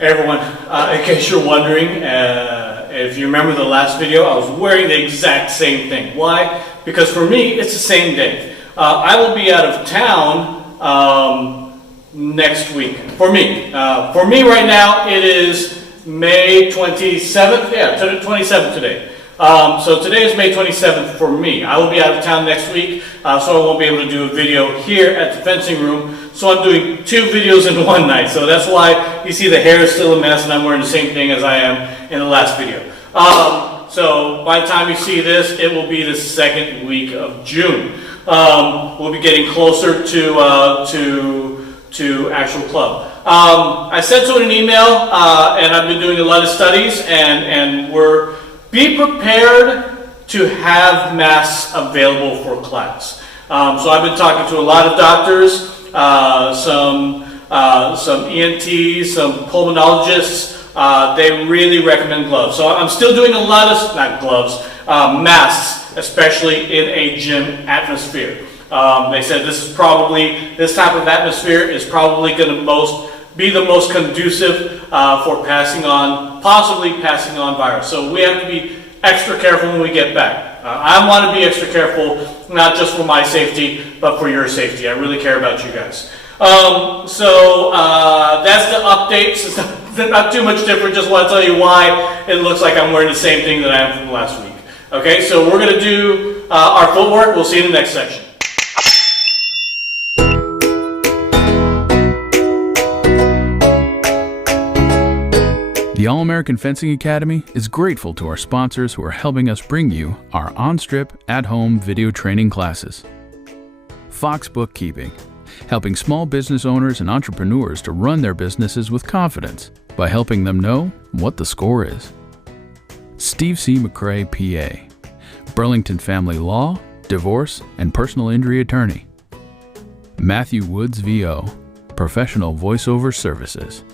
Hey everyone, in case you're wondering, if you remember the last video, I was wearing the exact same thing. Why? Because for me, it's the same day. I will be out of town next week. For me right now, it is May 27th. Yeah, 27th today. So today is May 27th for me. I will be out of town next week, so I won't be able to do a video here at the fencing room. So I'm doing 2 videos in one night. So that's why you see the hair is still a mess and I'm wearing the same thing as I am in the last video. So by the time you see this, it will be the second week of June. We'll be getting closer to actual club. I sent to an email, and I've been doing a lot of studies, and be prepared to have masks available for class. So I've been talking to a lot of doctors, some ENTs, some pulmonologists. They really recommend gloves. So I'm still doing a lot of, not gloves, masks, especially in a gym atmosphere. They said this type of atmosphere is probably going to be the most conducive for possibly passing on virus. So we have to be extra careful when we get back. I want to be extra careful, not just for my safety, but for your safety. I really care about you guys. So that's the updates. It's not too much different. Just want to tell you why it looks like I'm wearing the same thing that I am from last week. Okay, so we're going to do our footwork. We'll see you in the next section. The All-American Fencing Academy is grateful to our sponsors who are helping us bring you our on-strip, at-home video training classes. Fox Bookkeeping, helping small business owners and entrepreneurs to run their businesses with confidence by helping them know what the score is. Steve C. McCrae, PA, Burlington Family Law, Divorce, and Personal Injury Attorney. Matthew Woods, VO, Professional Voiceover Services.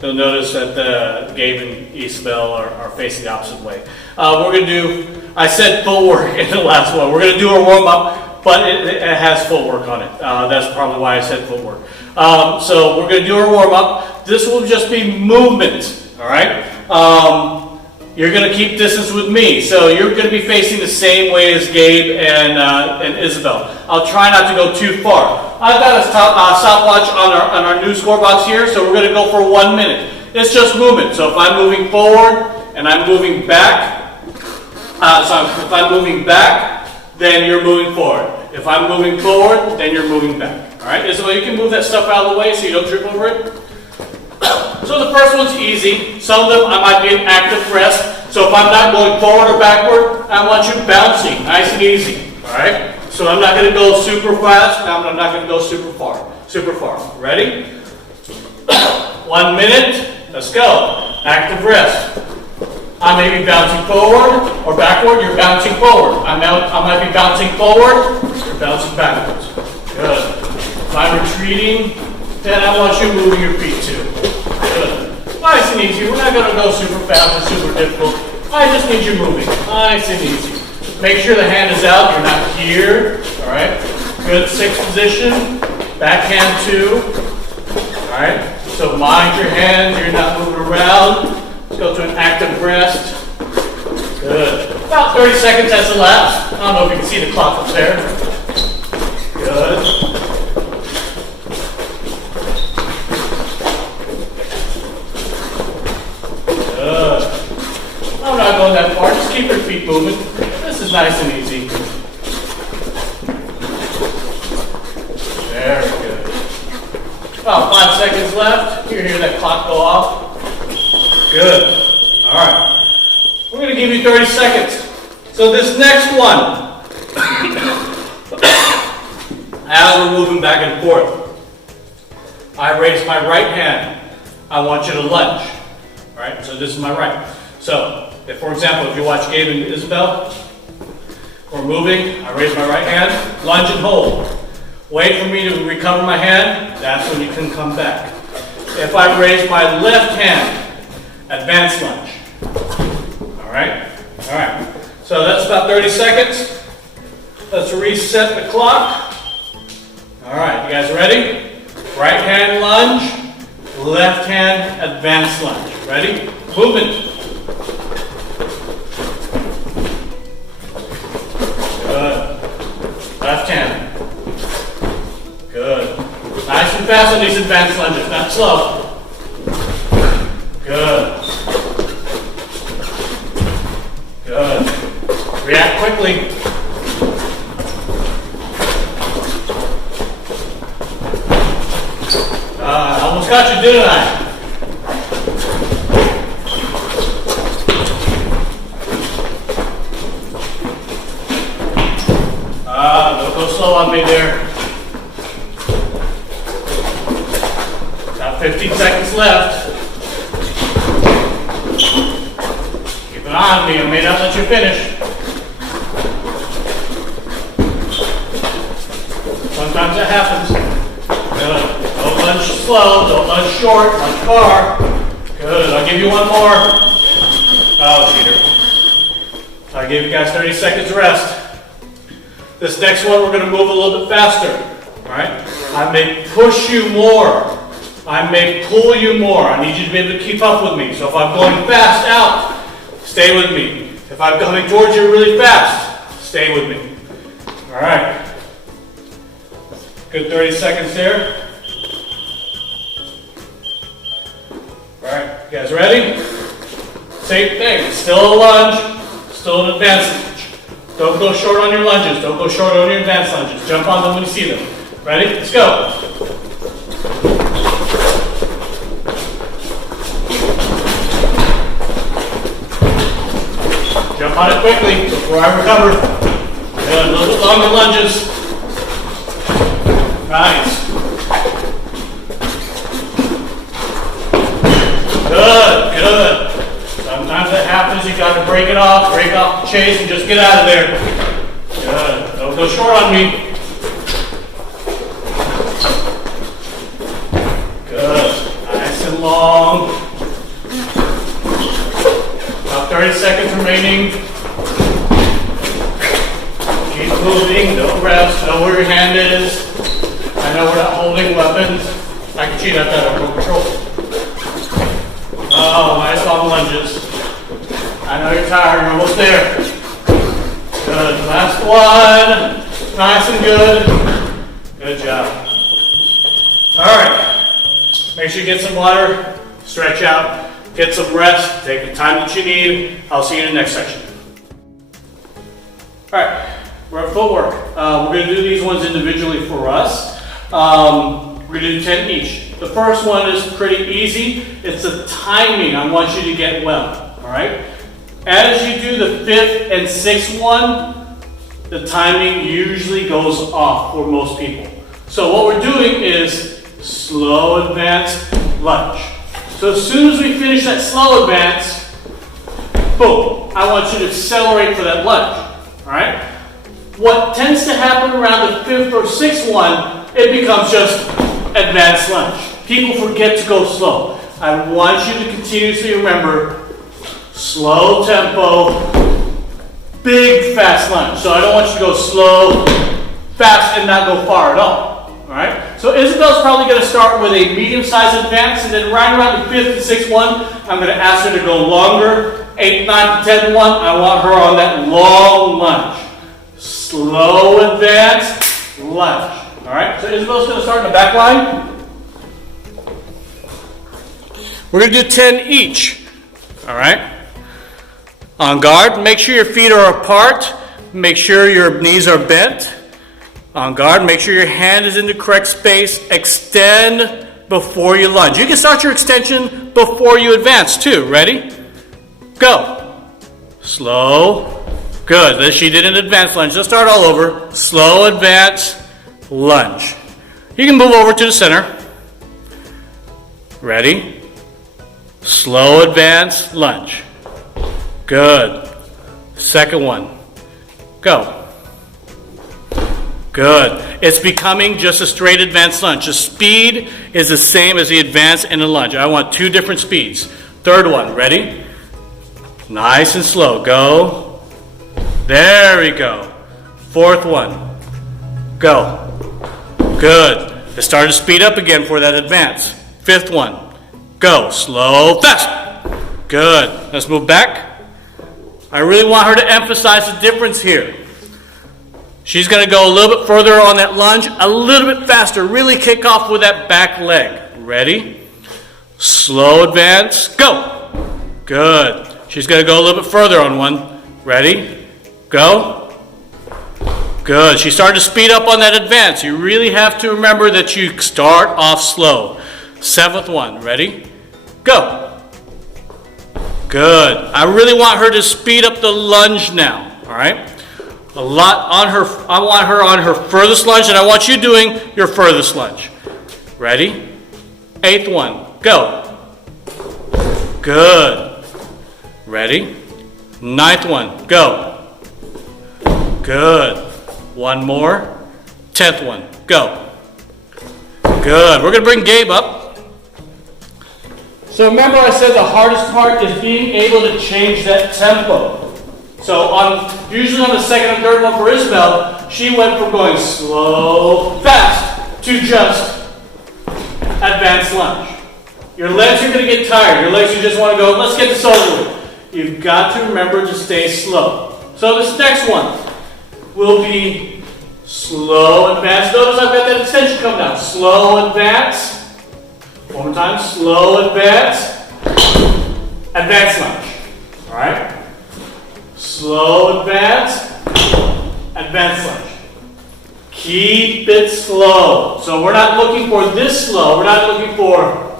You'll notice that Gabe and Isabel are facing the opposite way. We're going to do, I said footwork in the last one. We're going to do a warm-up, but it has footwork on it. That's probably why I said footwork. So we're going to do our warm-up. This will just be movement, all right? You're going to keep distance with me. So you're going to be facing the same way as Gabe and Isabel. I'll try not to go too far. I've got a stopwatch on our new score box here, so we're going to go for 1 minute. It's just movement. So if I'm moving forward and I'm moving back, if I'm moving back, then you're moving forward. If I'm moving forward, then you're moving back. All right, Isabel, you can move that stuff out of the way so you don't trip over it. So the first one's easy. Some of them I might be an active rest. So if I'm not going forward or backward, I want you bouncing, nice and easy. All right. So I'm not going to go super fast. I'm not going to go super far. Ready? 1 minute. Let's go. Active rest. I may be bouncing forward or backward. You're bouncing forward. I might be bouncing forward. You're bouncing backwards. Good. If I'm retreating, then I want you moving your feet too. Good. Nice and easy. We're not going to go super fast and super difficult. I just need you moving. Nice and easy. Make sure the hand is out. You're not here. All right. Good. 6th position. Backhand 2. All right. So mind your hands. You're not moving around. Let's go to an active rest. Good. About 30 seconds has elapsed. I don't know if you can see the clock up there. Good. Good. I'm not going that far. Just keep your feet moving. This is nice and easy. Very good. About 5 seconds left. You hear that clock go off. Good. All right. We're going to give you 30 seconds. So this next one, as we're moving back and forth. I raise my right hand. I want you to lunge. All right, so this is my right. So, if, for example, if you watch Gabe and Isabel, we're moving, I raise my right hand, lunge and hold. Wait for me to recover my hand, that's when you can come back. If I raise my left hand, advance lunge. All right? All right. So that's about 30 seconds. Let's reset the clock. All right, you guys ready? Right hand lunge, left hand advance lunge. Ready? Movement. Good. Left hand. Good. Nice and fast on these advanced lunges, not slow. Good. Good. React quickly. Almost got you, didn't I? Don't go slow on me there. Got 15 seconds left. Keep an eye on me, I may not let you finish. Sometimes that happens. Good. Don't lunge slow, don't lunge short, lunge far. Good, I'll give you one more. Oh, cheater. I'll give you guys 30 seconds rest. This next one, we're going to move a little bit faster. All right? I may push you more. I may pull you more. I need you to be able to keep up with me. So if I'm going fast out, stay with me. If I'm coming towards you really fast, stay with me. All right. Good 30 seconds there. All right, you guys ready? Same thing. Still a lunge, still an advanced lunge. Don't go short on your lunges. Don't go short on your advanced lunges. Jump on them when you see them. Ready? Let's go. Jump on it quickly before I recover. Good. A little bit longer lunges. Nice. Good, good. Sometimes that happens, you got to break off the chase and just get out of there. Good. Don't go short on me. Good. Nice and long. About 30 seconds remaining. Keep moving, don't rest, know where your hand is. I know we're not holding weapons. I can cheat at that under control. Oh, nice long lunges. I know you're tired, you're almost there. Good, last one. Nice and good. Good job. All right, make sure you get some water, stretch out, get some rest, take the time that you need. I'll see you in the next section. All right, we're at footwork. We're going to do these ones individually for us. We're going to do 10 each. The first one is pretty easy. It's the timing I want you to get well, all right? As you do the fifth and sixth one, the timing usually goes off for most people. So what we're doing is slow advance, lunge. So as soon as we finish that slow advance, boom, I want you to accelerate for that lunge, all right? What tends to happen around the fifth or sixth one, it becomes just advanced lunge. People forget to go slow. I want you to continuously remember slow tempo, big fast lunge. So I don't want you to go slow, fast, and not go far at all. All right? So Isabel's probably going to start with a medium-sized advance, and then right around the fifth and sixth one, I'm going to ask her to go longer. 8, 9, 10 one, I want her on that long lunge. Slow advance, lunge. All right, so Isabel's going to start in the back line. We're going to do 10 each. All right. On guard, make sure your feet are apart. Make sure your knees are bent. On guard, make sure your hand is in the correct space. Extend before you lunge. You can start your extension before you advance too. Ready? Go. Slow. Good. She did an advance lunge. Let's start all over. Slow advance. lunge. You can move over to the center. Ready? Slow advance, lunge. Good. Second one. Go. Good. It's becoming just a straight advance lunge. The speed is the same as the advance and the lunge. I want two different speeds. Third one. Ready? Nice and slow. Go. There we go. Fourth one. Go. Good. It started to speed up again for that advance. Fifth one. Go. Slow. Fast. Good. Let's move back. I really want her to emphasize the difference here. She's going to go a little bit further on that lunge, a little bit faster. Really kick off with that back leg. Ready? Slow advance. Go. Good. She's going to go a little bit further on one. Ready? Go. Good. She started to speed up on that advance. You really have to remember that you start off slow. Seventh one. Ready? Go. Good. I really want her to speed up the lunge now. All right? A lot on her. I want her on her furthest lunge, and I want you doing your furthest lunge. Ready? Eighth one. Go. Good. Ready? Ninth one. Go. Good. One more. 10th one. Go. Good. We're going to bring Gabe up. So remember I said the hardest part is being able to change that tempo. So usually on the second and third one for Isabel, she went from going slow, fast, to just advanced lunge. Your legs are going to get tired. Your legs, you just want to go, let's get this over with. You've got to remember to stay slow. So this next one will be slow advance. Notice I've got that extension coming out. Slow advance. One more time. Slow advance. Advance lunge. All right. Slow advance. Advance lunge. Keep it slow. So we're not looking for this slow. We're not looking for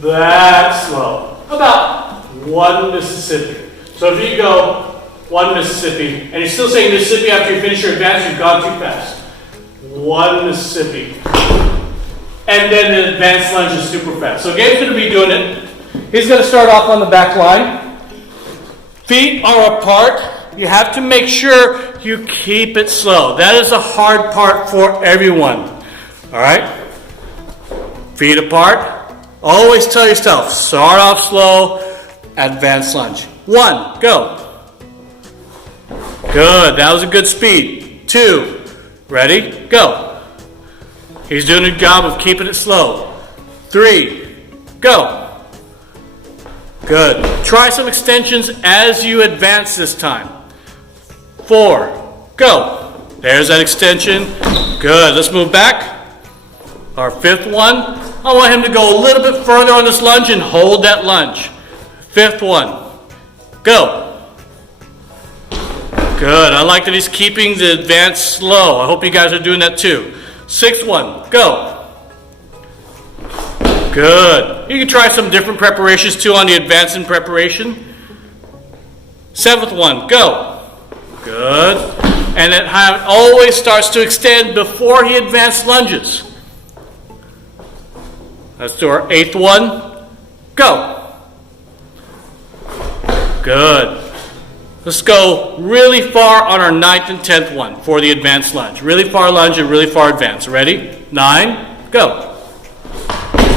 that slow. About 1 Mississippi. So if you go 1 Mississippi, and you're still saying Mississippi after you finish your advance, you've gone too fast. 1 Mississippi. And then the advanced lunge is super fast. So Gabe's going to be doing it. He's going to start off on the back line. Feet are apart. You have to make sure you keep it slow. That is a hard part for everyone. All right? Feet apart. Always tell yourself, start off slow, advanced lunge. 1, go. Good, that was a good speed. 2, ready, go. He's doing a good job of keeping it slow. 3, go. Good. Try some extensions as you advance this time. 4, go. There's that extension. Good, let's move back. Our 5th one. I want him to go a little bit further on this lunge and hold that lunge. 5th one. Go. Good. I like that he's keeping the advance slow. I hope you guys are doing that too. 6th one. Go. Good. You can try some different preparations too on the advance and preparation. 7th one. Go. Good. And it always starts to extend before he advanced lunges. Let's do our 8th one. Go. Good. Let's go really far on our 9th and 10th one for the advanced lunge. Really far lunge and really far advance. Ready? 9. Go.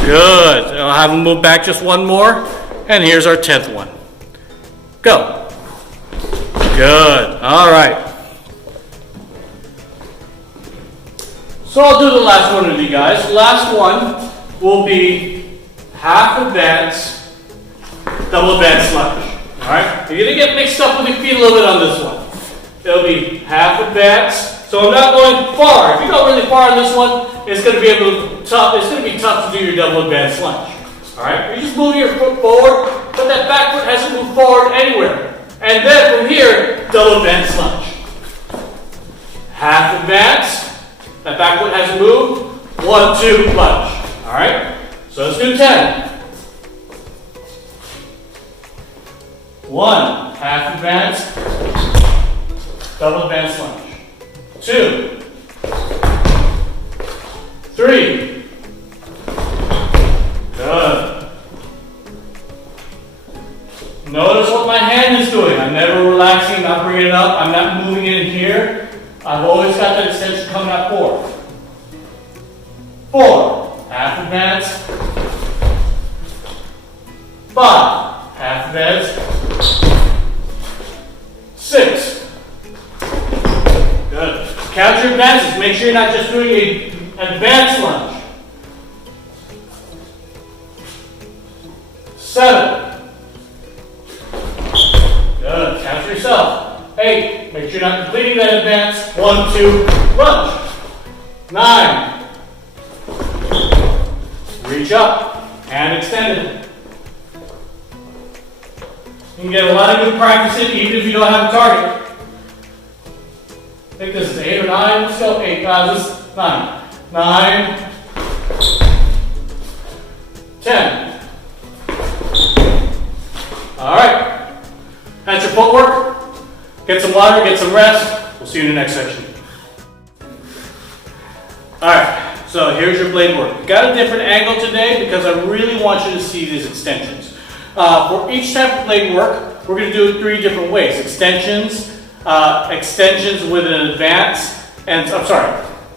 Good. I'll have him move back just one more. And here's our 10th one. Go. Good. All right. So I'll do the last one with you guys. The last one will be half advance, double advance lunge. All right? You're going to get mixed up with your feet a little bit on this one. It'll be half advance. So I'm not going far. If you go really far on this one, it's going to be tough to do your double advance lunge. All right? You just move your foot forward, but that back foot hasn't moved forward anywhere. And then from here, double advance lunge. Half advance. That back foot hasn't moved. 1, 2, lunge. All right? So let's do 10. 1, half advance, double advance lunge. 2, 3. Good. Notice what my hand is doing. I'm never relaxing, not bringing it up. I'm not moving it in here. I've always got that extension coming out forward. 4. Half advance. 5. Half advance. 6. Good. Count your advances. Make sure you're not just doing an advanced lunge. 7. Good. Count yourself. 8. Make sure you're not completing that advance. 1, 2, lunge. 9. Reach up. Hand extended. You can get a lot of good practice in even if you don't have a target. I think this is 8 or 9. Let's go 8. This is 9. 9. 10. All right. That's your footwork. Get some water, get some rest. We'll see you in the next section. All right. So here's your blade work. We got a different angle today because I really want you to see these extensions. For each type of blade work, we're going to do it 3 different ways. Extensions with an advance,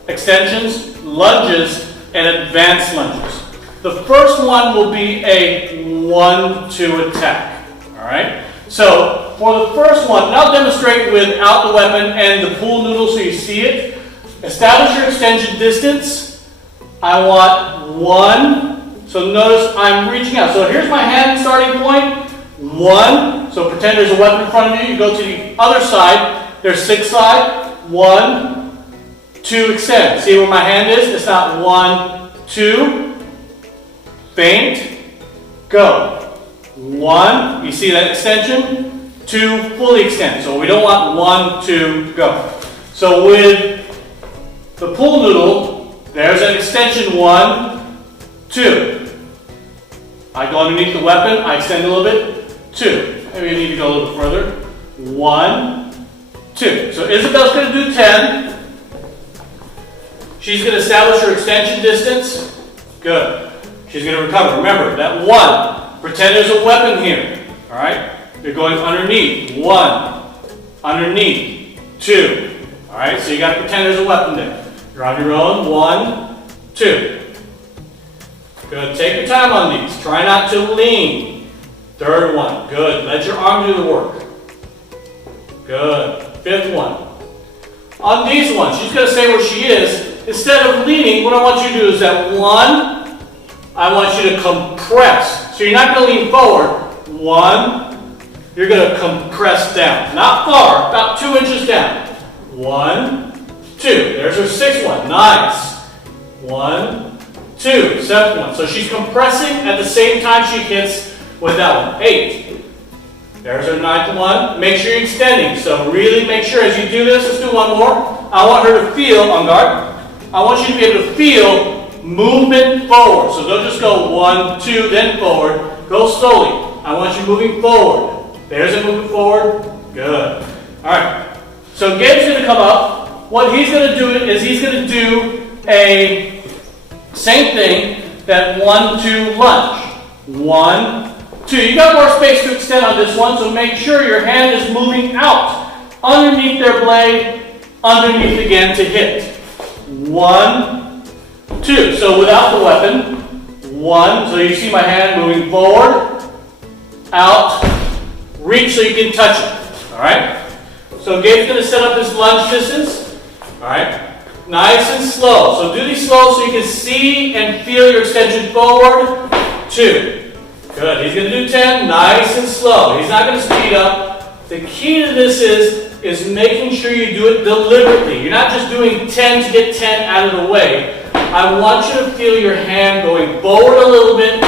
extensions, lunges, and advanced lunges. The first one will be a 1-2 attack. All right. So for the first one, and I'll demonstrate without the weapon and the pool noodle so you see it. Establish your extension distance. I want 1. So notice I'm reaching out. So here's my hand starting point. 1. So pretend there's a weapon in front of you. You go to the other side. There's 6 side. 1, 2, extend. See where my hand is? It's not 1, 2. Feint. Go. 1. You see that extension? 2. Fully extend. So we don't want 1, 2, go. So with the pool noodle, there's an extension 1, 2. I go underneath the weapon, I extend a little bit, 2. Maybe you need to go a little bit further. 1, 2. So Isabel's going to do 10. She's going to establish her extension distance. Good. She's going to recover. Remember, that 1, pretend there's a weapon here. All right? You're going underneath. 1, underneath, 2. All right? So you got to pretend there's a weapon there. You're on your own. 1, 2. Good. Take your time on these. Try not to lean. Third one. Good. Let your arm do the work. Good. Fifth one. On these ones, she's going to stay where she is. Instead of leaning, what I want you to do is that 1, I want you to compress. So you're not going to lean forward. 1, you're going to compress down. Not far, about 2 inches down. 1, 2. There's her 6th one. Nice. 1, 2. 7th one. So she's compressing at the same time she hits with that one. 8. There's her 9th one. Make sure you're extending. So really make sure as you do this, let's do one more. I want her to feel, on guard, I want you to be able to feel movement forward. So don't just go 1, 2, then forward. Go slowly. I want you moving forward. There's it moving forward. Good. All right. So Gabe's going to come up. What he's going to do is he's going to do a same thing, that 1, 2 lunge. 1, 2. You got more space to extend on this one, so make sure your hand is moving out underneath their blade, underneath again to hit. 1, 2. So without the weapon, 1. So you see my hand moving forward, out, reach so you can touch it. All right. So Gabe's going to set up this lunge distance. All right. Nice and slow. So do these slow so you can see and feel your extension forward. 2. Good. He's going to do 10. Nice and slow. He's not going to speed up. The key to this is making sure you do it deliberately. You're not just doing 10 to get 10 out of the way. I want you to feel your hand going forward a little bit,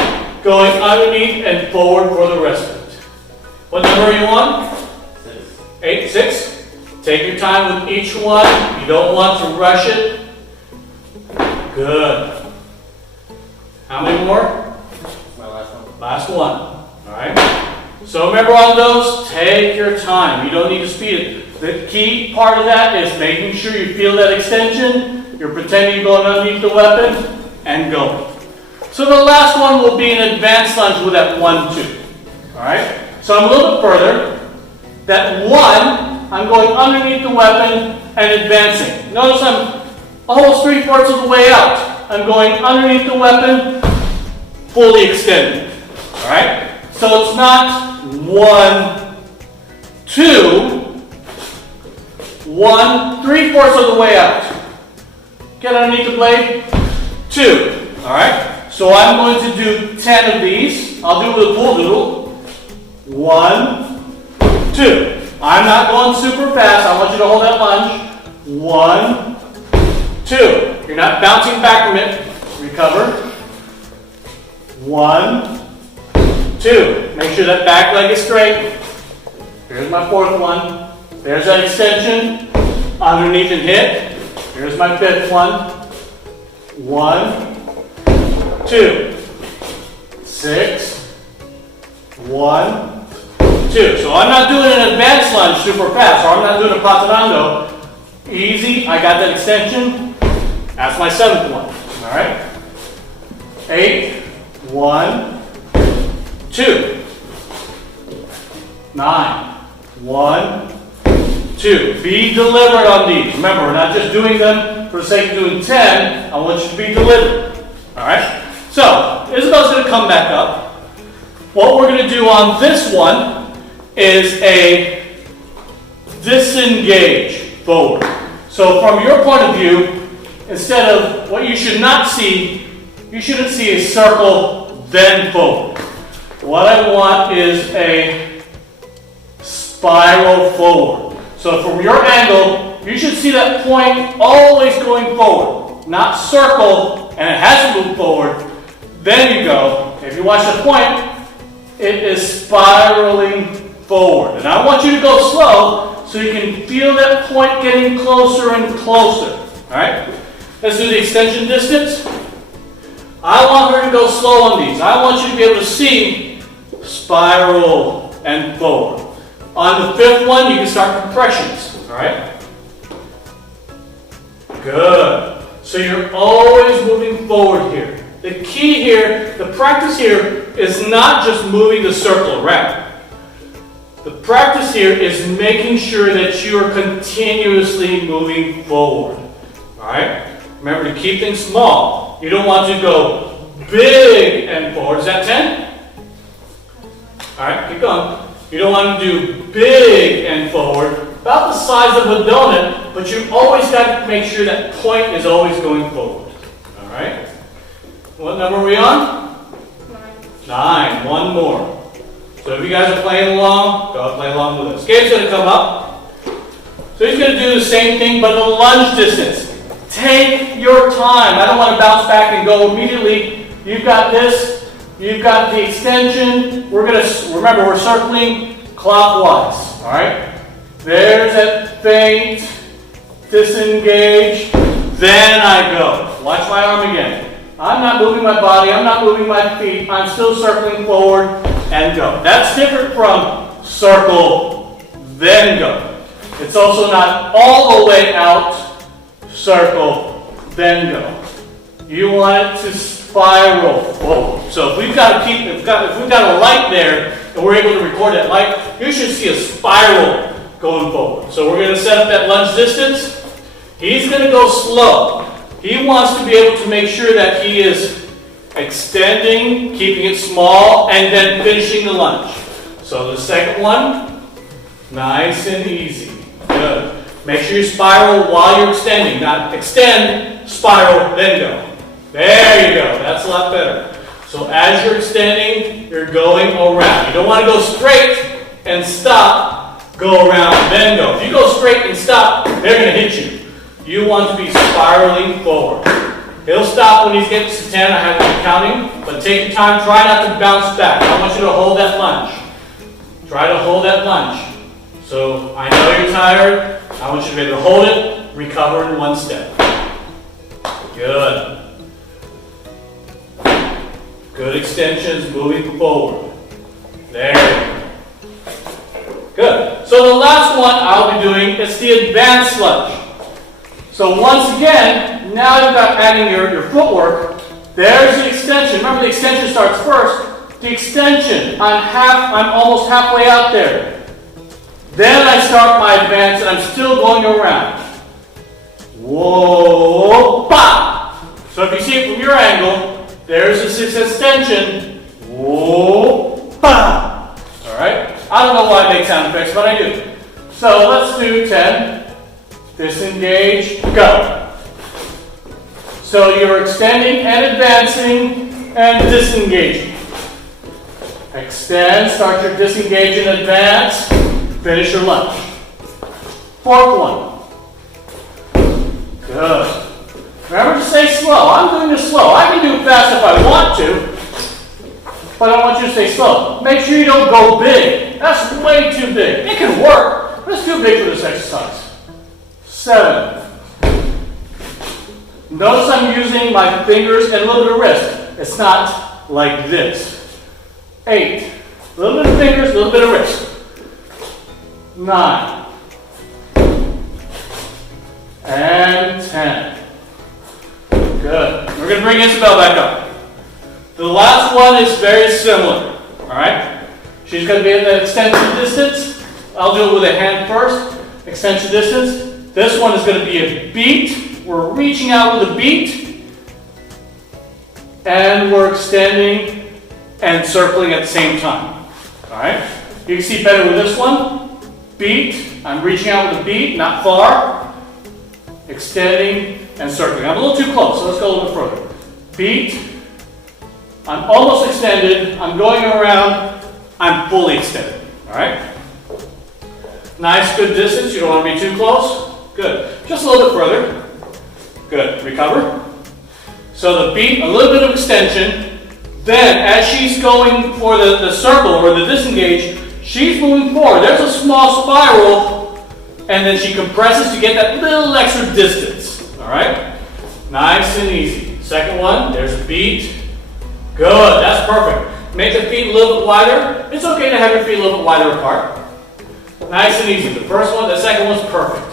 going underneath and forward for the rest of it. What number are you on? 8, 6. Take your time with each one. You don't want to rush it. Good. How many more? My last one. Last one. All right. So remember on those, take your time. You don't need to speed it. The key part of that is making sure you feel that extension. You're pretending you're going underneath the weapon and going. So the last one will be an advanced lunge with that 1-2. Alright? So I'm a little bit further. That 1, I'm going underneath the weapon and advancing. Notice I'm almost 3/4 of the way out. I'm going underneath the weapon, fully extended. Alright? So it's not 1, 2, 1, 3/4 of the way out. Get underneath the blade, 2. Alright? So I'm going to do 10 of these. I'll do it with a pool doodle. 1, 2. I'm not going super fast. I want you to hold that lunge. 1, 2. You're not bouncing back from it. Recover. 1, 2. Make sure that back leg is straight. Here's my 4th one. There's that extension. Underneath and hit. Here's my 5th one. 1, 2. 6. 1, 2. So I'm not doing an advanced lunge super fast, or I'm not doing a patinando. Easy. I got that extension. That's my 7th one. All right. 8. 1, 2. 9. 1, 2. Be deliberate on these. Remember, we're not just doing them for the sake of doing 10. I want you to be deliberate. All right. So Isabel's going to come back up. What we're going to do on this one is a disengage forward. So from your point of view, instead of what you should not see, you shouldn't see a circle then forward. What I want is a spiral forward. So from your angle, you should see that point always going forward, not circle and it hasn't moved forward. Then you go. If you watch the point, it is spiraling forward. And I want you to go slow so you can feel that point getting closer and closer. Alright? Let's do the extension distance. I want her to go slow on these. I want you to be able to see spiral and forward. On the 5th one, you can start compressions. Alright? Good. So you're always moving forward here. The key here, the practice here, is not just moving the circle around. The practice here is making sure that you are continuously moving forward. Alright? Remember to keep things small. You don't want to go big and forward. Is that 10? Alright, keep going. You don't want to do big and forward, about the size of a donut, but you've always got to make sure that point is always going forward. Alright? What number are we on? 9. One more. So if you guys are playing along, go play along with us. Gabe's going to come up. So he's going to do the same thing, but a lunge distance. Take your time. I don't want to bounce back and go immediately. You've got this. You've got the extension. We're going to, remember, we're circling clockwise. All right? There's that feint. Disengage. Then I go. Watch my arm again. I'm not moving my body. I'm not moving my feet. I'm still circling forward and go. That's different from circle, then go. It's also not all the way out, circle, then go. You want it to spiral forward. So if we've got a light there and we're able to record that light, you should see a spiral going forward. So we're going to set up that lunge distance. He's going to go slow. He wants to be able to make sure that he is extending, keeping it small, and then finishing the lunge. So the second one, nice and easy. Good. Make sure you spiral while you're extending. Not extend, spiral, then go. There you go. That's a lot better. So as you're extending, you're going around. You don't want to go straight and stop, go around, then go. If you go straight and stop, they're going to hit you. You want to be spiraling forward. He'll stop when he gets to 10. I have to be counting, but take your time. Try not to bounce back. I want you to hold that lunge. Try to hold that lunge. So I know you're tired. I want you to be able to hold it, recover in one step. Good. Good extensions, moving forward. There you go. Good. So the last one I'll be doing is the advanced lunge. So once again, now you've got adding your footwork. There's the extension. Remember, the extension starts first. The extension, I'm almost halfway out there. Then I start my advance and I'm still going around. Whoa, ba! So if you see it from your angle, there's this extension. Whoa, ba! Alright? I don't know why I make sound effects, but I do. So let's do 10. Disengage, go. So you're extending and advancing and disengaging. Extend, start your disengage and advance, finish your lunge. Fourth one. Good. Remember to stay slow. I'm doing this slow. I can do it fast if I want to, but I want you to stay slow. Make sure you don't go big. That's way too big. It can work, but it's too big for this exercise. 7. Notice I'm using my fingers and a little bit of wrist. It's not like this. 8. A little bit of fingers, a little bit of wrist. 9. And 10. Good. We're going to bring Isabel back up. The last one is very similar. Alright? She's going to be in the extension distance. I'll do it with a hand first. Extension distance. This one is going to be a beat. We're reaching out with a beat. And we're extending and circling at the same time. Alright? You can see better with this one. Beat. I'm reaching out with a beat, not far. Extending and circling. I'm a little too close, so let's go a little further. Beat. I'm almost extended. I'm going around. I'm fully extended. Alright? Nice, good distance. You don't want to be too close. Good. Just a little bit further. Good. Recover. So the beat, a little bit of extension. Then, as she's going for the circle or the disengage, she's moving forward. There's a small spiral, and then she compresses to get that little extra distance. Alright? Nice and easy. Second one, there's a beat. Good. That's perfect. Make the feet a little bit wider. It's okay to have your feet a little bit wider apart. Nice and easy. The first one, the second one's perfect.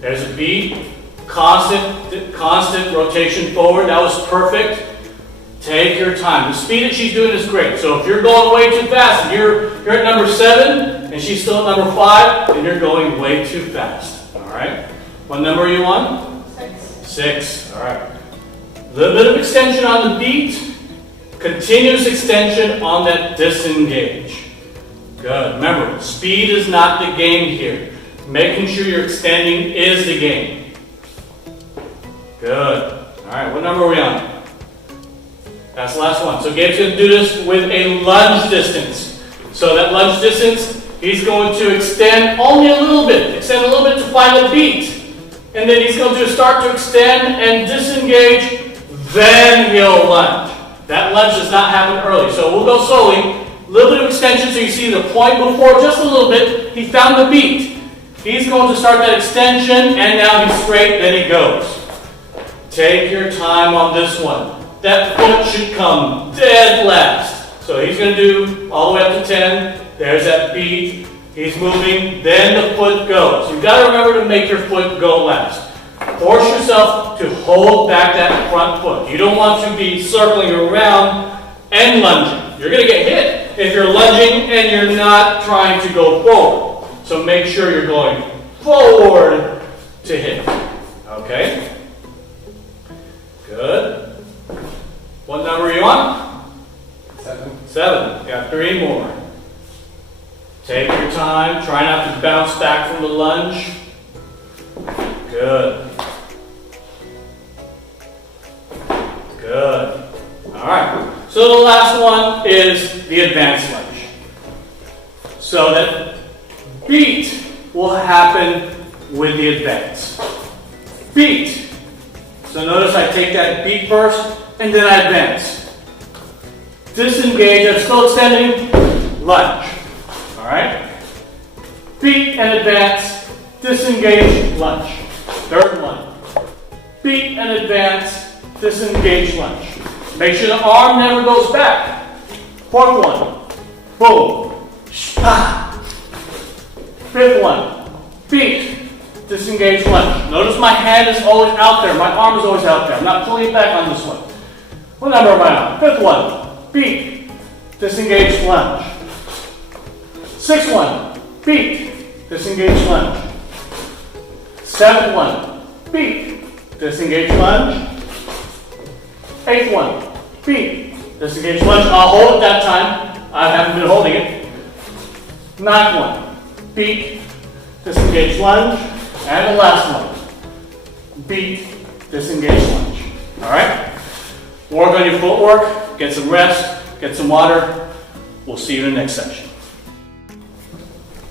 There's a beat. Constant rotation forward. That was perfect. Take your time. The speed that she's doing is great. So if you're going way too fast, and you're at number 7 and she's still at number 5, then you're going way too fast. All right. What number are you on? 6. 6. All right. A little bit of extension on the beat. Continuous extension on that disengage. Good. Remember, speed is not the game here. Making sure you're extending is the game. Good. All right. What number are we on? That's the last one. So Gabe's going to do this with a lunge distance. So that lunge distance, he's going to extend only a little bit. Extend a little bit to find a beat. And then he's going to start to extend and disengage. Then he'll lunge. That lunge does not happen early. So we'll go slowly. A little bit of extension so you see the point before just a little bit. He found the beat. He's going to start that extension and now he's straight, then he goes. Take your time on this one. That foot should come dead last. So he's going to do all the way up to 10. There's that beat. He's moving. Then the foot goes. You've got to remember to make your foot go last. Force yourself to hold back that front foot. You don't want to be circling around and lunging. You're going to get hit if you're lunging and you're not trying to go forward. So make sure you're going forward to hit. Okay? Good. What number are you on? 7. 7. Got 3 more. Take your time. Try not to bounce back from the lunge. Good. Good. All right. So the last one is the advanced lunge. So that beat will happen with the advance. Beat. So notice I take that beat first, and then I advance. Disengage, I'm still extending, lunge. Alright? Beat and advance, disengage, lunge. Third one. Beat and advance, disengage, lunge. Make sure the arm never goes back. Fourth one. Boom. Shpa. Fifth one. Beat. disengage lunge. Notice my hand is always out there. My arm is always out there. I'm not pulling it back on this one. What number am I on? Fifth one. Beat. Disengage lunge. Sixth one. Beat. Disengage lunge. Seventh one. Beat. Disengage lunge. Eighth one. Beat. Disengage lunge. I'll hold it that time. I haven't been holding it. Ninth one. Beat. Disengage lunge. And the last one. Beat. Disengage lunge. Alright? Work on your footwork. Get some rest. Get some water. We'll see you in the next session.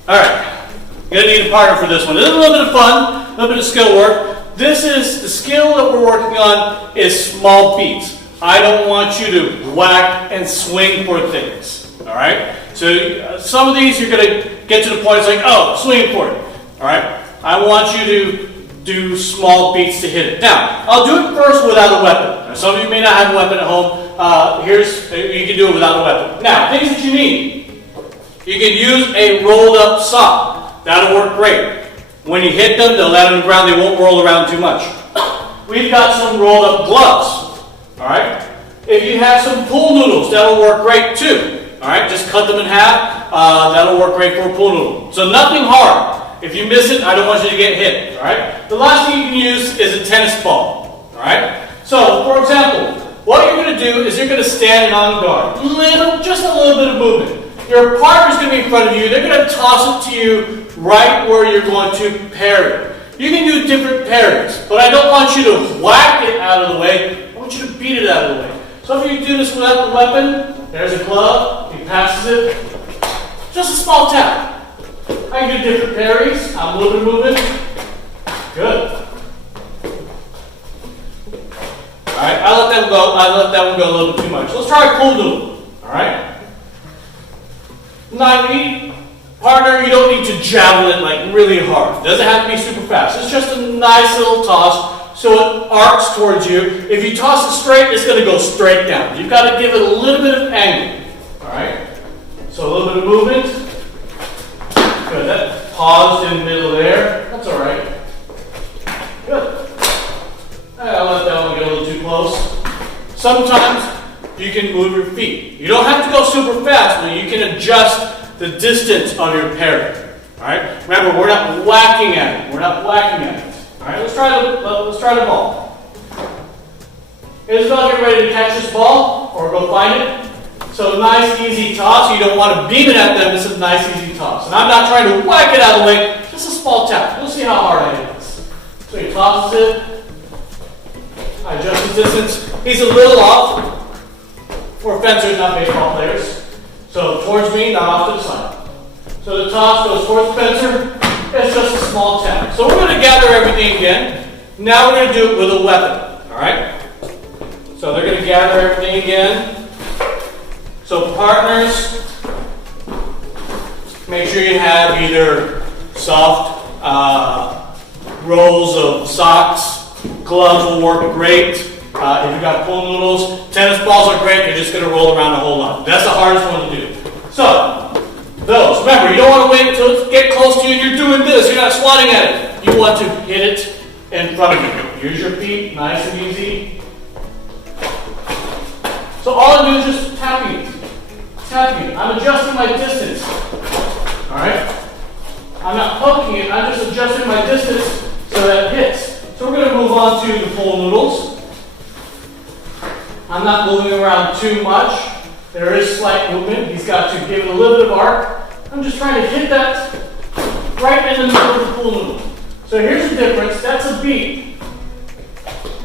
Alright. You're going to need a partner for this one. This is a little bit of fun. A little bit of skill work. This is the skill that we're working on is small beats. I don't want you to whack and swing for things. Alright? So some of these you're going to get to the point it's like, oh, swing for it. Alright? I want you to do small beats to hit it. Now, I'll do it first without a weapon. Now, some of you may not have a weapon at home. You can do it without a weapon. Now, things that you need. You can use a rolled up sock. That'll work great. When you hit them, they'll land on the ground. They won't roll around too much. We've got some rolled up gloves. Alright? If you have some pool noodles, that'll work great too. Alright? Just cut them in half. That'll work great for a pool noodle. So nothing hard. If you miss it, I don't want you to get hit. Alright? The last thing you can use is a tennis ball. Alright? So, for example, what you're going to do is you're going to stand on guard. Just a little bit of movement. Your partner's going to be in front of you. They're going to toss it to you right where you're going to parry. You can do different parries, but I don't want you to whack it out of the way. I want you to beat it out of the way. So if you do this without the weapon, there's a glove. He passes it. Just a small tap. I can do different parries. I'm a little bit of movement. Good. Alright, I let that go. I let that one go a little bit too much. Let's try a pool noodle. Alright? Partner, you don't need to javelin like really hard. It doesn't have to be super fast. It's just a nice little toss so it arcs towards you. If you toss it straight, it's going to go straight down. You've got to give it a little bit of angle. Alright? So a little bit of movement. Good. That paused in the middle there. That's alright. Good. I'll let that one get a little too close. Sometimes you can move your feet. You don't have to go super fast, but you can adjust the distance of your parry. Alright? Remember, we're not whacking at it. We're not whacking at it. Alright, let's try the ball. Isabel, get ready to catch this ball or go find it. So nice, easy toss. You don't want to beam it at them. This is a nice, easy toss. And I'm not trying to whack it out of the way. Just a small tap. We'll see how hard I hit this. So he tosses it. I adjust his distance. He's a little off. We're fencers, not baseball players. So towards me, not off to the side. So the toss goes towards the fencer. It's just a small tap. So we're going to gather everything again. Now we're going to do it with a weapon. Alright? So they're going to gather everything again. So partners, make sure you have either soft rolls of socks. Gloves will work great. If you've got pool noodles, tennis balls are great. You're just going to roll around a whole lot. That's the hardest one to do. So, those. Remember, you don't want to wait until it gets close to you and you're doing this. You're not swatting at it. You want to hit it in front of you. Use your feet, nice and easy. So all I do is just tapping it. Tapping it. I'm adjusting my distance. Alright? I'm not poking it, I'm just adjusting my distance so that it hits. So we're going to move on to the pool noodles. I'm not moving around too much. There is slight movement. He's got to give it a little bit of arc. I'm just trying to hit that right in the middle of the pool noodle. So here's the difference. That's a beat.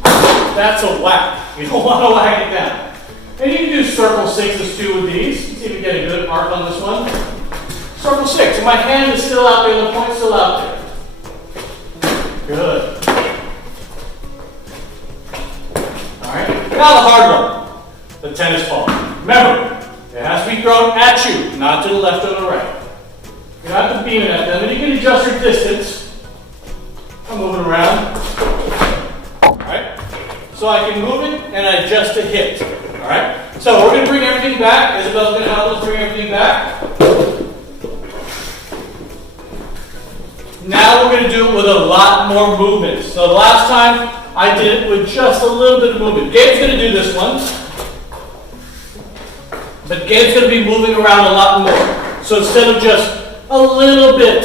That's a whack. You don't want to whack it down. And you can do circle sixes too with these. See if we get a good arc on this one. Circle six. And my hand is still out there and the point's still out there. Good. Alright, now the hard one, the tennis ball. Remember, it has to be thrown at you, not to the left or the right. You don't have to beam it at them, and you can adjust your distance. I'm moving around. Alright, so I can move it and I adjust to hit. Alright, so we're going to bring everything back. Isabel's going to help us bring everything back. Now we're going to do it with a lot more movement. So the last time I did it with just a little bit of movement. Gabe's going to do this one. But Gabe's going to be moving around a lot more. So instead of just a little bit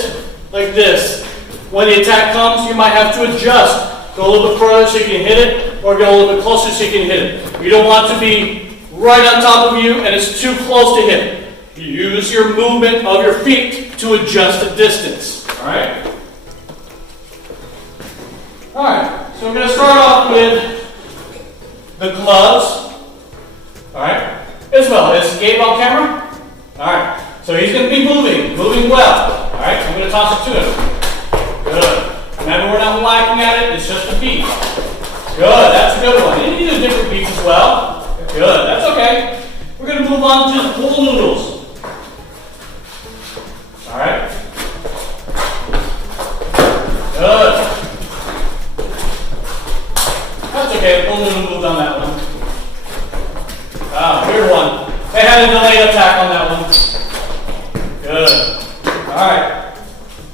like this, when the attack comes, you might have to adjust. Go a little bit further so you can hit it, or go a little bit closer so you can hit it. You don't want to be right on top of you and it's too close to hit. You use your movement of your feet to adjust the distance. Alright? Alright, so we're going to start off with the gloves. Alright? Isabel, is Gabe on camera? Alright, so he's going to be moving well. Alright, I'm going to toss it to him. Good. Remember, we're not whacking at it, it's just a beat. Good, that's a good one. And you can do different beats as well. Good, that's okay. We're going to move on to the pool noodles. Alright? Good. That's okay, the pool noodle moved on that one. Ah, weird one. They had a delayed attack on that one. Good. Alright.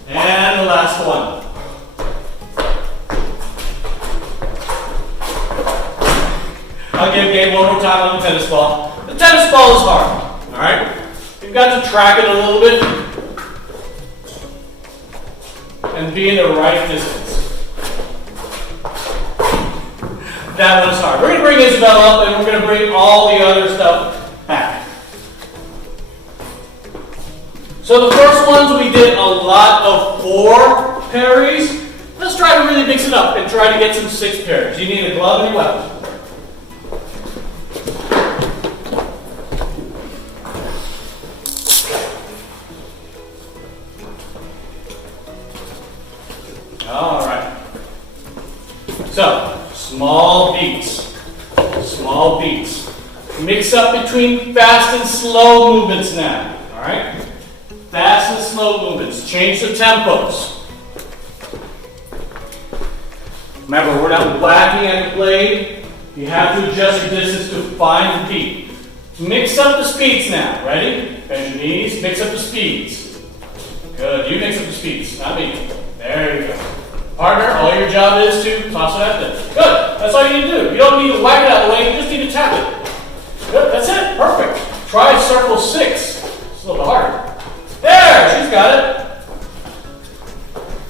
And the last one. I'll give Gabe one more time on the tennis ball. The tennis ball is hard, alright? You've got to track it a little bit and be in the right distance. That one's hard. We're going to bring Isabel up and we're going to bring all the other stuff back. So the first ones we did a lot of 4 parries. Let's try to really mix it up and try to get some 6 parries. You need a glove and a weapon. Alright. So, small beats. Small beats. Mix up between fast and slow movements now. Alright? Fast and slow movements. Change the tempos. Remember, we're not whacking at the blade. You have to adjust your distance to find the beat. Mix up the speeds now. Ready? Bend your knees. Mix up the speeds. Good. You mix up the speeds, not me. There you go. Partner, all your job is to toss it at them. Good. That's all you need to do. You don't need to whack it out of the way. You just need to tap it. Good. That's it. Perfect. Try circle 6. It's a little bit harder. There. She's got it.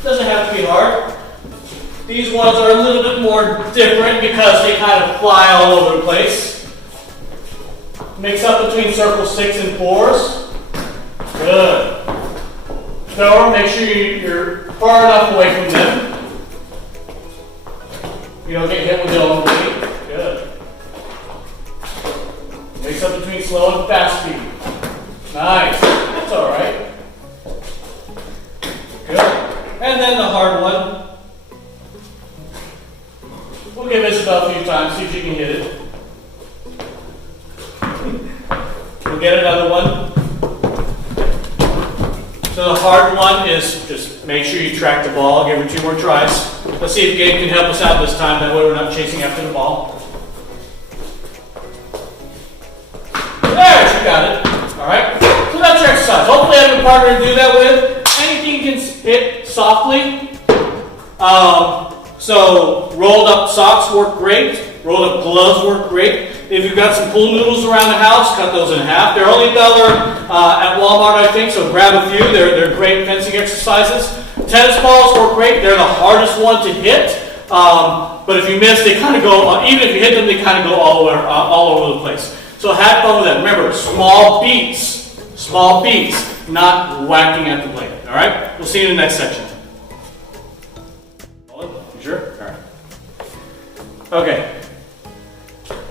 Doesn't have to be hard. These ones are a little bit more different because they kind of fly all over the place. Mix up between circle 6 and 4s. Good. Throw them. Make sure you're far enough away from them. You don't get hit with the own weight. Good. Mix up between slow and fast speed. Nice. That's all right. Good. And then the hard one. We'll give Isabel a few times, see if she can hit it. We'll get another one. So the hard one is just make sure you track the ball. Give her 2 more tries. Let's see if Gabe can help us out this time. That way we're not chasing after the ball. There, she got it. All right. So that's your exercise. Hopefully I have a partner to do that with. Anything you can hit softly. So rolled up socks work great. Rolled up gloves work great. If you've got some pool noodles around the house, cut those in half. They're only $1 at Walmart, I think, so grab a few. They're great fencing exercises. Tennis balls work great. They're the hardest one to hit. But if you miss, they kind of go, even if you hit them, they kind of go all over the place. So have fun with that. Remember, small beats, not whacking at the blade. All right? We'll see you in the next section. You sure? All right. Okay.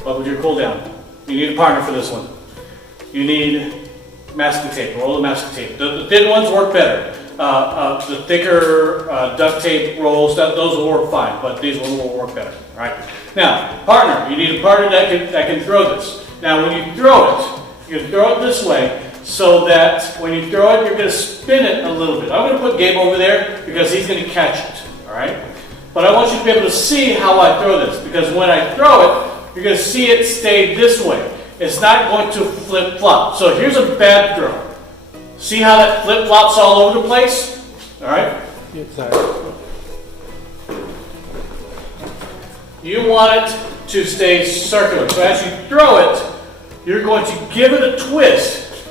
What would your cool down? You need a partner for this one. You need masking tape, roll of masking tape. The thin ones work better. The thicker duct tape rolls, those will work fine, but these ones will work better. All right. Now, partner. You need a partner that can throw this. Now, when you throw it, you're going to throw it this way so that when you throw it, you're going to spin it a little bit. I'm going to put Gabe over there because he's going to catch it. All right. But I want you to be able to see how I throw this because when I throw it, you're going to see it stay this way. It's not going to flip-flop. So here's a bad throw. See how that flip-flops all over the place? All right? You want it to stay circular. So as you throw it, you're going to give it a twist.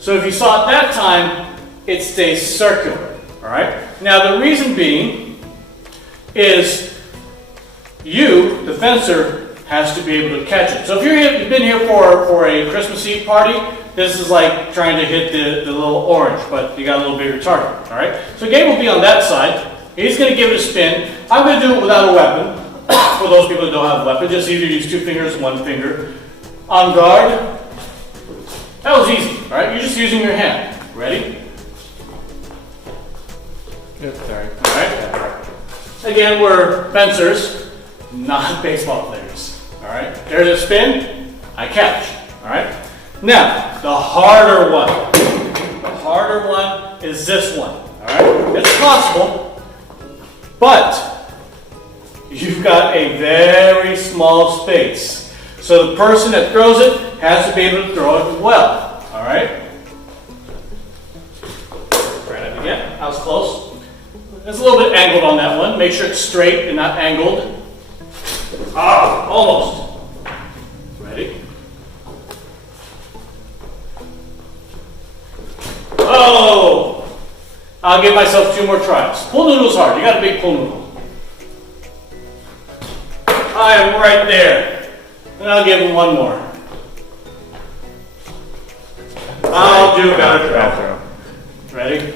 So if you saw it that time, it stays circular. All right? Now the reason being is you, the fencer, has to be able to catch it. So if you've been here for a Christmas Eve party, this is like trying to hit the little orange, but you got a little bigger target. All right? So Gabe will be on that side. He's going to give it a spin. I'm going to do it without a weapon. For those people that don't have a weapon, just either use 2 fingers, 1 finger. On guard. That was easy, all right? You're just using your hand. Ready? Yep, sorry. All right. Again, we're fencers, not baseball players. All right. There's a spin. I catch. All right. Now the harder one. The harder one is this one. All right. It's possible, but you've got a very small space. So the person that throws it has to be able to throw it well. All right? Try that again. That was close. It's a little bit angled on that one. Make sure it's straight and not angled. Ah, almost. Ready? Oh! I'll give myself 2 more tries. Pool noodle's hard. You got a big pool noodle. I am right there. And I'll give him 1 more. I'll do a better throw. Ready?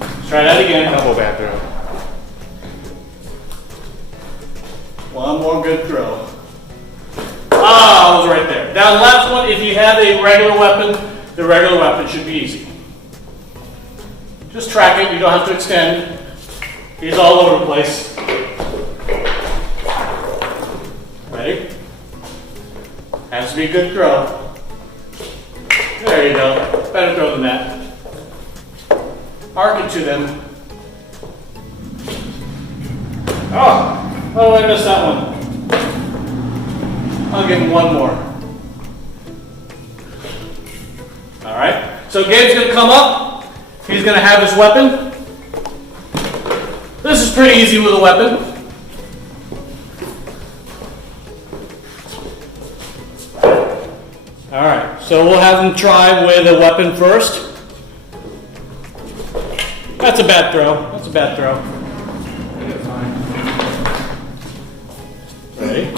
Let's try that again. Double bad throw. 1 more good throw. Ah, I was right there. Now the last one, if you have a regular weapon, the regular weapon should be easy. Just track it. You don't have to extend. He's all over the place. Ready? Has to be a good throw. There you go. Better throw than that. Arc it to them. Oh, I missed that one. I'll give him 1 more. All right. So Gabe's going to come up. He's going to have his weapon. This is pretty easy with a weapon. All right, so we'll have him try with a weapon first. That's a bad throw. That's a bad throw. Ready?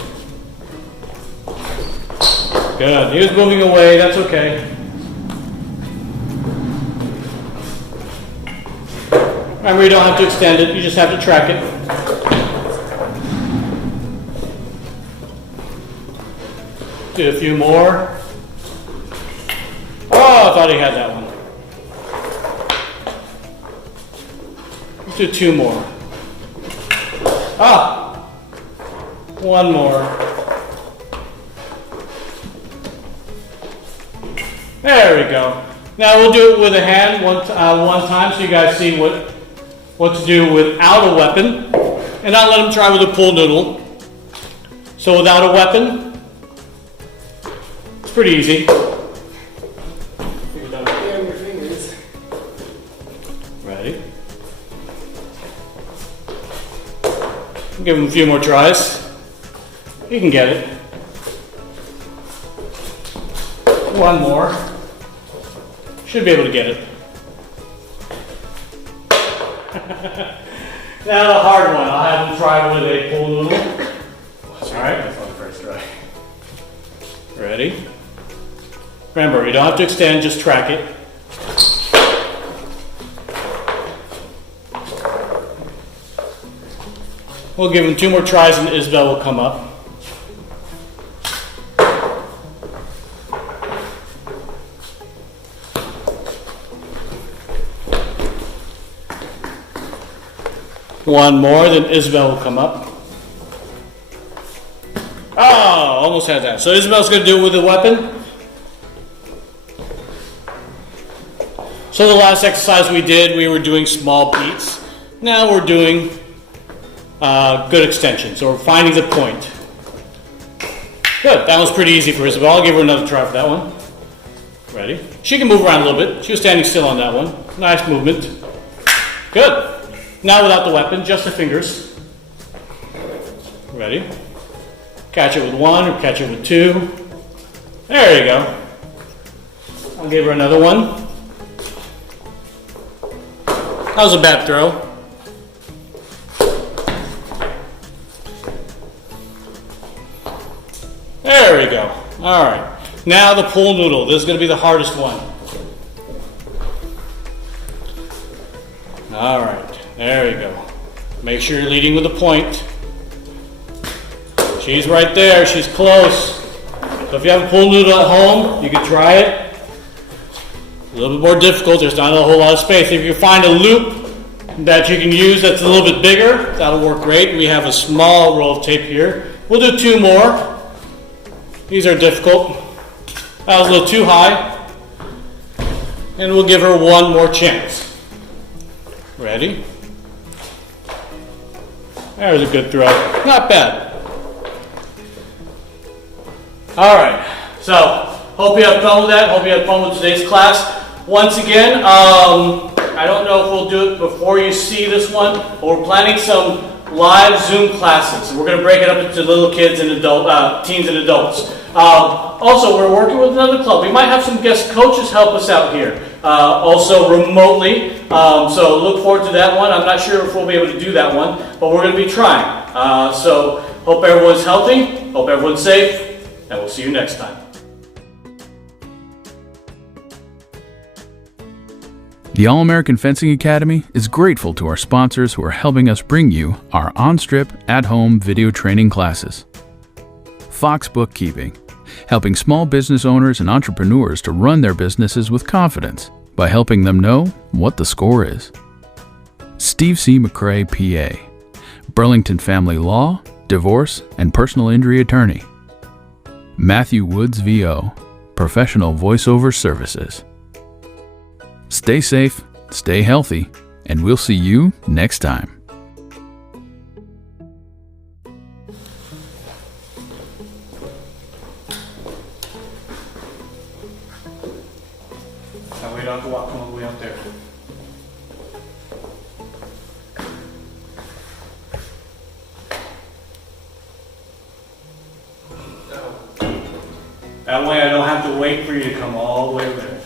Good. He was moving away. That's okay. Remember, you don't have to extend it. You just have to track it. Do a few more. Oh, I thought he had that one. Let's do 2 more. Ah! 1 more. There we go. Now we'll do it with a hand one time so you guys see what to do without a weapon. And I'll let him try with a pool noodle. So without a weapon, it's pretty easy. Ready? Give him a few more tries. He can get it. 1 more. Should be able to get it. Now the hard one. I'll have him try with a pool noodle. Alright. That's on the first try. Ready? Remember, you don't have to extend, just track it. We'll give him 2 more tries and Isabel will come up. One more, then Isabel will come up. Oh, almost had that. So Isabel's going to do it with a weapon. So the last exercise we did, we were doing small beats. Now we're doing good extensions, or finding the point. Good, that was pretty easy for Isabel. I'll give her another try for that one. Ready? She can move around a little bit. She was standing still on that one. Nice movement. Good. Now without the weapon, just the fingers. Ready? Catch it with one or catch it with two. There you go. I'll give her another one. That was a bad throw. There we go. All right. Now the pool noodle. This is going to be the hardest one. All right. There you go. Make sure you're leading with a point. She's right there. She's close. So if you have a pool noodle at home, you can try it. A little bit more difficult. There's not a whole lot of space. If you find a loop that you can use that's a little bit bigger, that'll work great. We have a small roll of tape here. We'll do two more. These are difficult. That was a little too high. And we'll give her one more chance. Ready? There's a good throw. Not bad. All right. So, hope you had fun with that. Hope you had fun with today's class. Once again, I don't know if we'll do it before you see this one, but we're planning some live Zoom classes. We're going to break it up into little kids and teens and adults. Also, we're working with another club. We might have some guest coaches help us out here, also remotely. So look forward to that one. I'm not sure if we'll be able to do that one, but we're going to be trying. So hope everyone's healthy, hope everyone's safe, and we'll see you next time. The All-American Fencing Academy is grateful to our sponsors who are helping us bring you our on-strip, at-home video training classes. Fox Bookkeeping, helping small business owners and entrepreneurs to run their businesses with confidence by helping them know what the score is. Steve C. McCrae, PA, Burlington Family Law, Divorce, and Personal Injury Attorney. Matthew Woods, VO, Professional Voiceover Services. Stay safe, stay healthy, and we'll see you next time. That way you don't have to walk all the way out there. That way I don't have to wait for you to come all the way there.